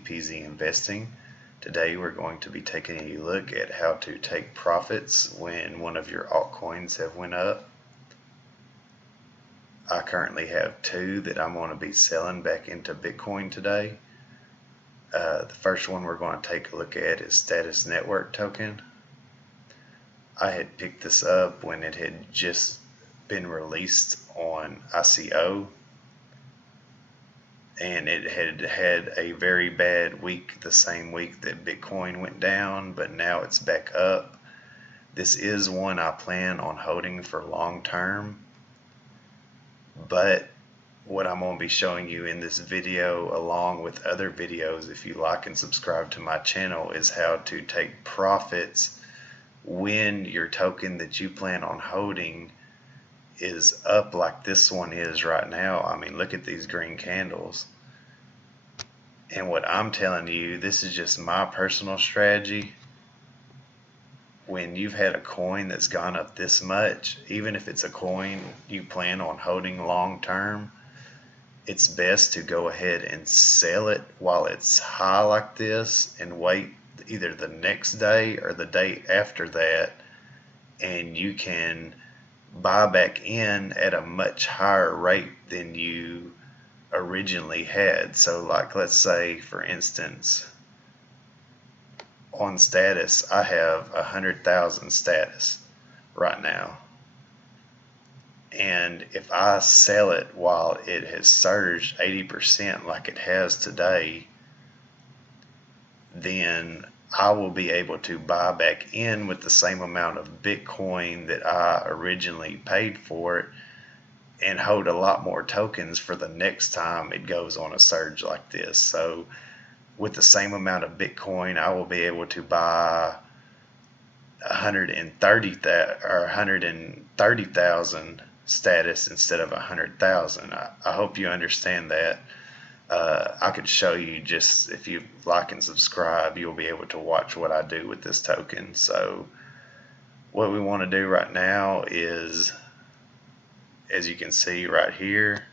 peasy investing. Today we're going to be taking a look at how to take profits when one of your altcoins have went up. I currently have two that I'm going to be selling back into Bitcoin today. The first one we're going to take a look at is Status Network token. I had picked this up when it had just been released on ICO, and it had a very bad week the same week that Bitcoin went down, but now it's back up. This is one I plan on holding for long term, but what I'm going to be showing you in this video, along with other videos if you like and subscribe to my channel, is how to take profits when your token that you plan on holding is up like this one is right now. I mean, look at these green candles. And what I'm telling you, this is just my personal strategy. When you've had a coin that's gone up this much, even if it's a coin you plan on holding long term, it's best to go ahead and sell it while it's high like this and wait either the next day or the day after that, and you can buy back in at a much higher rate than you originally had. So like, let's say for instance on Status, I have 100,000 Status right now, and if I sell it while it has surged 80% like it has today, then I will be able to buy back in with the same amount of Bitcoin that I originally paid for it, and hold a lot more tokens for the next time it goes on a surge like this. So with the same amount of Bitcoin, I will be able to buy 130,000 Status instead of 100,000. I hope you understand that. I could show you, just if you like and subscribe, you'll be able to watch what I do with this token. So what we want to do right now is, as you can see right here,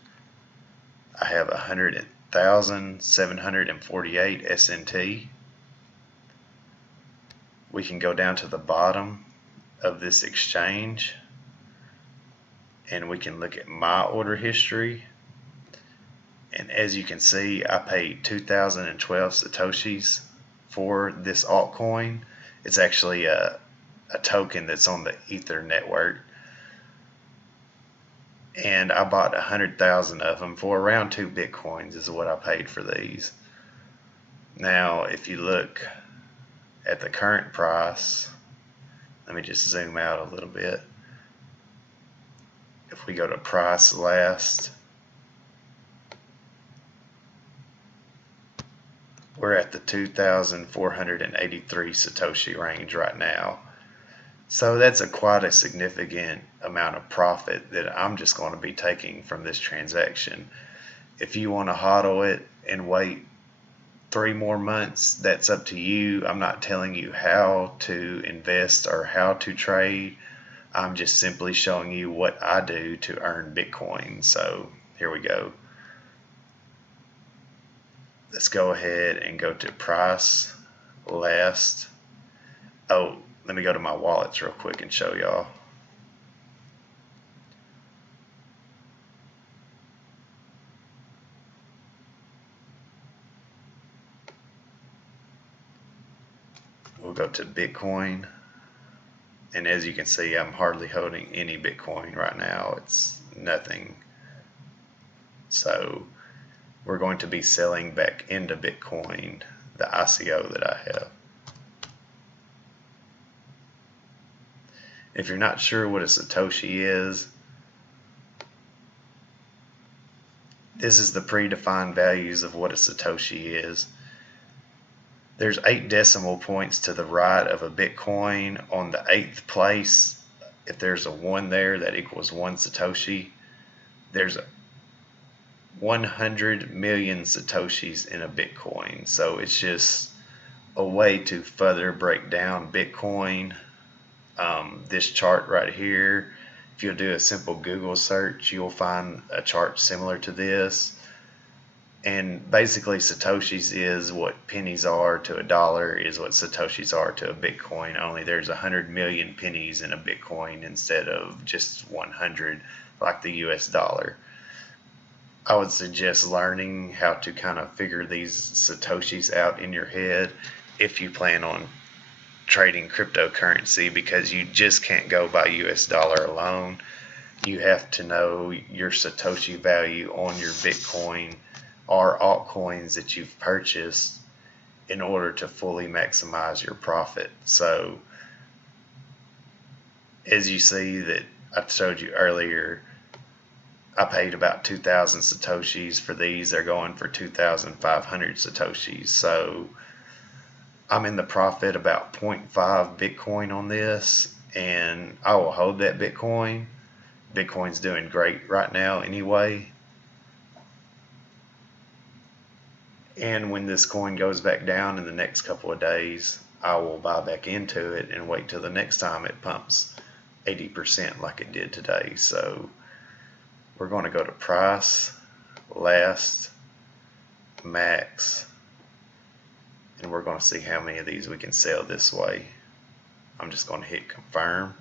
I have 100,748 SNT. We can go down to the bottom of this exchange and we can look at my order history. And as you can see, I paid 2012 Satoshis for this altcoin. It's actually a token that's on the Ether network. And I bought 100,000 of them for around 2 Bitcoins is what I paid for these. Now, if you look at the current price, let me just zoom out a little bit. If we go to price last, we're at the 2,483 Satoshi range right now. So that's quite a significant amount of profit that I'm just going to be taking from this transaction. If you want to hodl it and wait 3 more months, that's up to you. I'm not telling you how to invest or how to trade. I'm just simply showing you what I do to earn Bitcoin. So here we go. Let's go ahead and go to price last. Oh, let me go to my wallets real quick and show y'all. We'll go to Bitcoin, and as you can see, I'm hardly holding any Bitcoin right now. It's nothing. So we're going to be selling back into Bitcoin the ICO that I have. If you're not sure what a Satoshi is, this is the predefined values of what a Satoshi is. There's 8 decimal points to the right of a Bitcoin. On the 8th place, if there's a 1 there, that equals 1 Satoshi. There's 100 million Satoshis in a Bitcoin. So it's just a way to further break down Bitcoin. This chart right here, if you'll do a simple Google search, you'll find a chart similar to this. And basically, Satoshis is what pennies are to a dollar is what Satoshis are to a Bitcoin. Only there's 100 million pennies in a Bitcoin instead of just 100 like the US dollar. I would suggest learning how to kind of figure these Satoshis out in your head if you plan on trading cryptocurrency, because you just can't go by US dollar alone. You have to know your Satoshi value on your Bitcoin or altcoins that you've purchased in order to fully maximize your profit. So as you see that I showed you earlier, I paid about 2,000 Satoshis for these. They're going for 2,500 Satoshis. So I'm in the profit about 0.5 Bitcoin on this, and I will hold that Bitcoin. Bitcoin's doing great right now anyway. And when this coin goes back down in the next couple of days, I will buy back into it and wait till the next time it pumps 80% like it did today. So we're going to go to price, last, max, and we're going to see how many of these we can sell this way. I'm just going to hit confirm.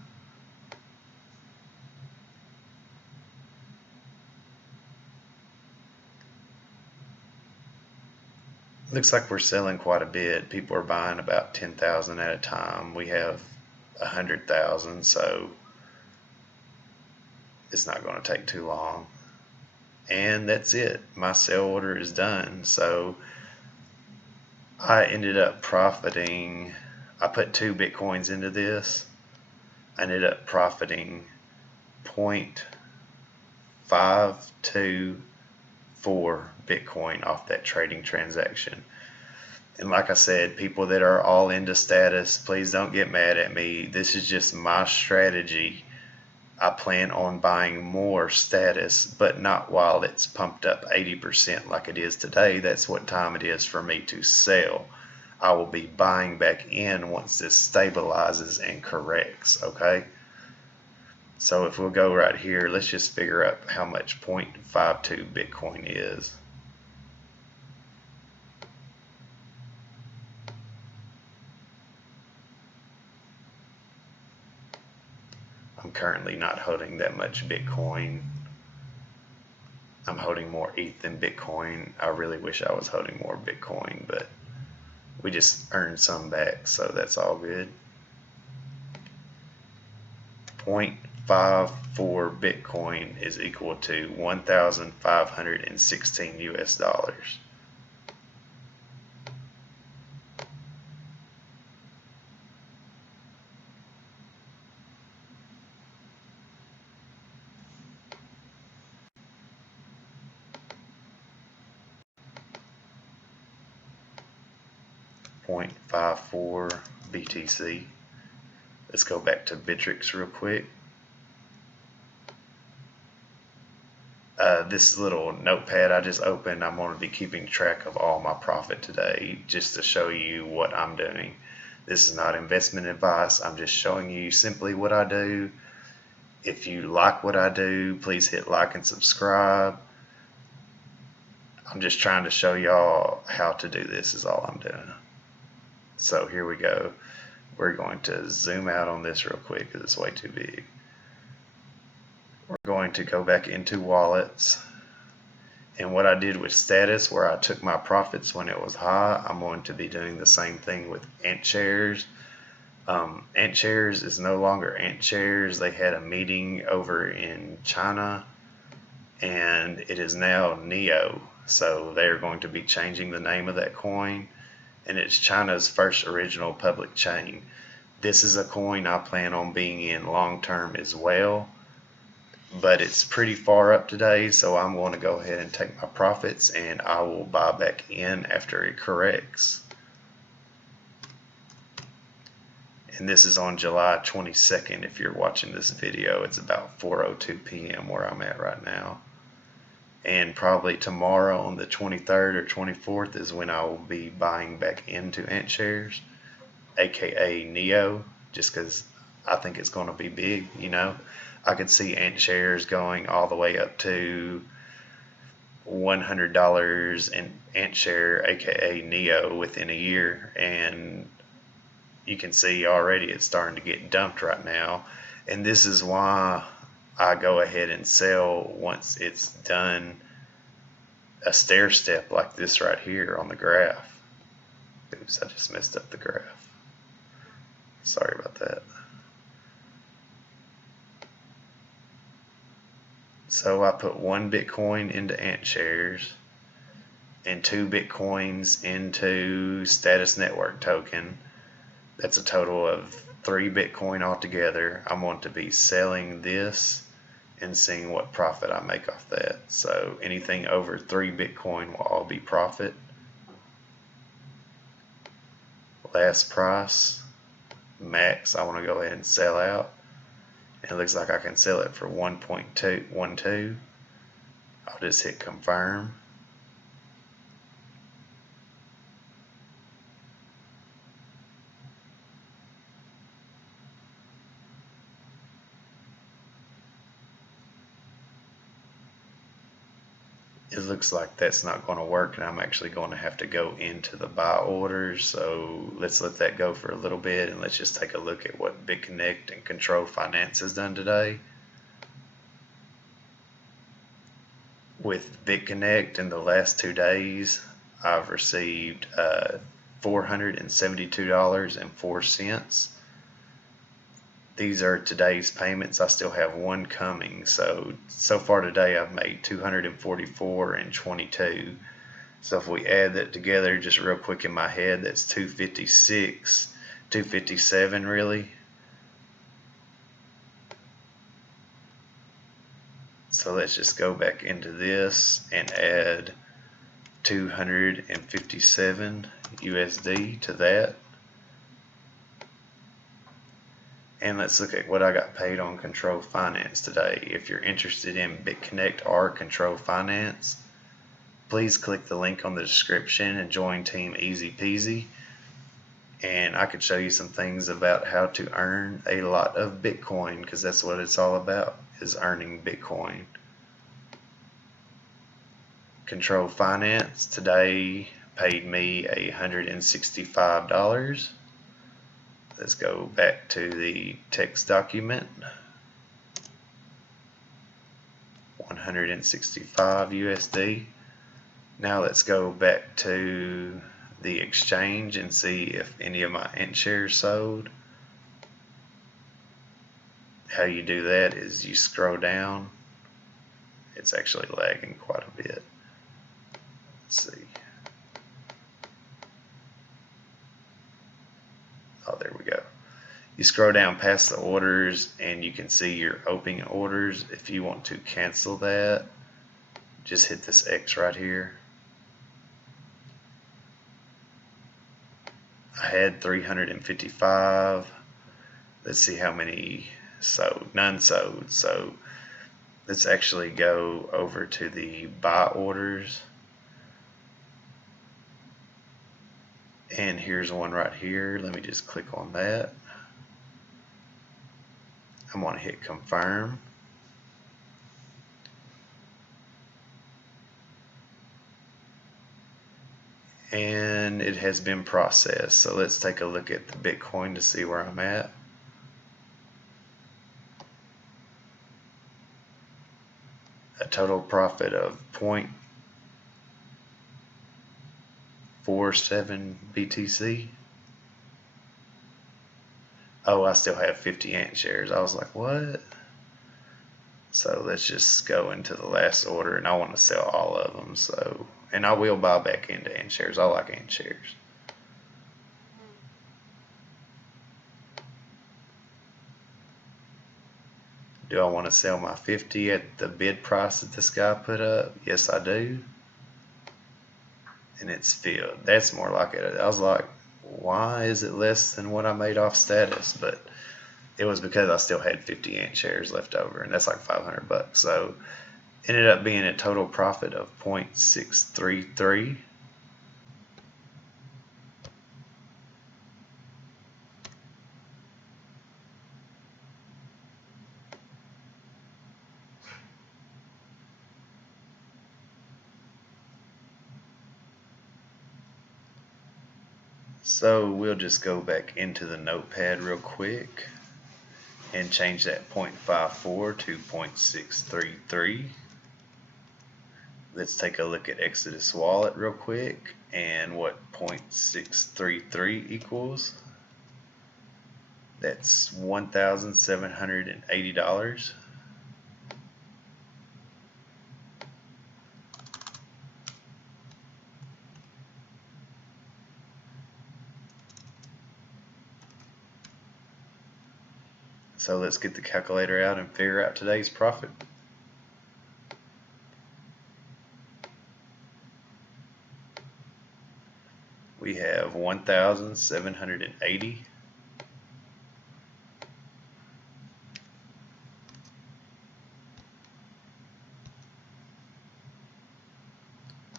Looks like we're selling quite a bit. People are buying about 10,000 at a time. We have 100,000, so it's not going to take too long. And that's it. My sell order is done. So I ended up profiting. I put 2 Bitcoins into this. I ended up profiting 0.524 Bitcoin off that trading transaction. And like I said, people that are all into status, please don't get mad at me. This is just my strategy. I plan on buying more status, but not while it's pumped up 80% like it is today. That's what time it is for me to sell. I will be buying back in once this stabilizes and corrects, okay? So if we'll go right here, let's just figure out how much 0.52 Bitcoin is. I'm currently not holding that much Bitcoin. I'm holding more ETH than Bitcoin. I really wish I was holding more Bitcoin, but we just earned some back, so that's all good. 0.54 Bitcoin is equal to 1,516 US dollars. .54 BTC. Let's go back to Bittrex real quick. This little notepad I just opened, I'm going to be keeping track of all my profit today just to show you what I'm doing. This is not investment advice. I'm just showing you simply what I do. If you like what I do, please hit like and subscribe. I'm just trying to show y'all how to do this is all I'm doing. So here we go. We're going to zoom out on this real quick because it's way too big. We're going to go back into wallets. And what I did with status, where I took my profits when it was high, I'm going to be doing the same thing with Antshares. Antshares is no longer Antshares. They had a meeting over in China, and it is now Neo. So they are going to be changing the name of that coin, and it's China's first original public chain. This is a coin I plan on being in long term as well, but it's pretty far up today, so I'm going to go ahead and take my profits and I will buy back in after it corrects. And this is on July 22nd. If you're watching this video, it's about 4:02 p.m. where I'm at right now. And probably tomorrow on the 23rd or 24th is when I will be buying back into Antshares, aka Neo, just because I think it's going to be big. You know, I could see Antshares going all the way up to $100 in Antshare, aka Neo, within a year, and you can see already it's starting to get dumped right now. And this is why I go ahead and sell once it's done a stair step like this right here on the graph. Oops, I just messed up the graph. Sorry about that. So I put 1 Bitcoin into Antshares and 2 Bitcoins into Status Network token. That's a total of 3 Bitcoin altogether. I'm going to be selling this and seeing what profit I make off that. So anything over 3 Bitcoin will all be profit. Last price, max, I want to go ahead and sell out. And it looks like I can sell it for 1.212. I'll just hit confirm. It looks like that's not going to work, and I'm actually going to have to go into the buy orders. So let's let that go for a little bit, and let's just take a look at what BitConnect and Control Finance has done today. With BitConnect in the last 2 days, I've received $472.04. These are today's payments. I still have one coming. So far today I've made $244.22. So if we add that together just real quick in my head, that's 256, 257 really. So let's just go back into this and add 257 USD to that. And let's look at what I got paid on Control Finance today. If you're interested in BitConnect or Control Finance, please click the link on the description and join Team Easy Peasy. And I could show you some things about how to earn a lot of Bitcoin, because that's what it's all about, is earning Bitcoin. Control Finance today paid me $165. Let's go back to the text document. 165 USD. Now let's go back to the exchange and see if any of my Antshares sold. How you do that is you scroll down. It's actually lagging quite a bit. Let's see. Oh, there we go. You scroll down past the orders and you can see your opening orders. If you want to cancel that, just hit this X right here. I had 355. Let's see how many sold. None sold. So let's actually go over to the buy orders. And here's one right here. Let me just click on that. I'm going to hit confirm. And it has been processed. So let's take a look at the Bitcoin to see where I'm at. A total profit of 0.47 BTC. Oh, I still have 50 Antshares. I was like, what? So let's just go into the last order, and I want to sell all of them. So, and I will buy back into Antshares. I like Antshares. Do I want to sell my 50 at the bid price that this guy put up? Yes, I do. And it's filled. That's more like it. I was like, why is it less than what I made off Status? But it was because I still had 50 Antshares left over, and that's like $500. So ended up being a total profit of 0.633. So we'll just go back into the notepad real quick and change that 0.54 to 0.633. Let's take a look at Exodus Wallet real quick and what 0.633 equals. That's $1,780. So let's get the calculator out and figure out today's profit. We have 1,780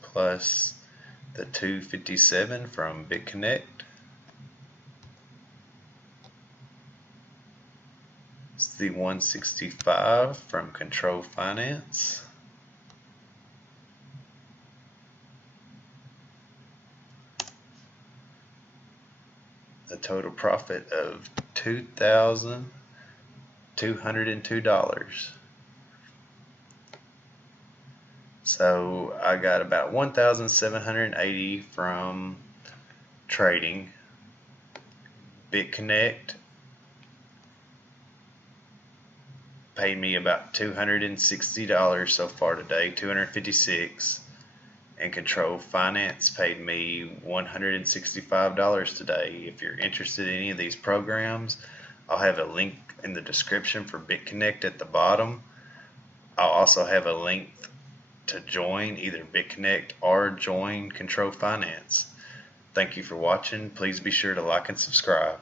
plus the 257 from BitConnect. It's the 165 from Control Finance. The total profit of $2,202. So I got about 1,780 from trading. BitConnect paid me about $260 so far today, $256, and Control Finance paid me $165 today. If you're interested in any of these programs, I'll have a link in the description for BitConnect at the bottom. I'll also have a link to join either BitConnect or join Control Finance. Thank you for watching. Please be sure to like and subscribe.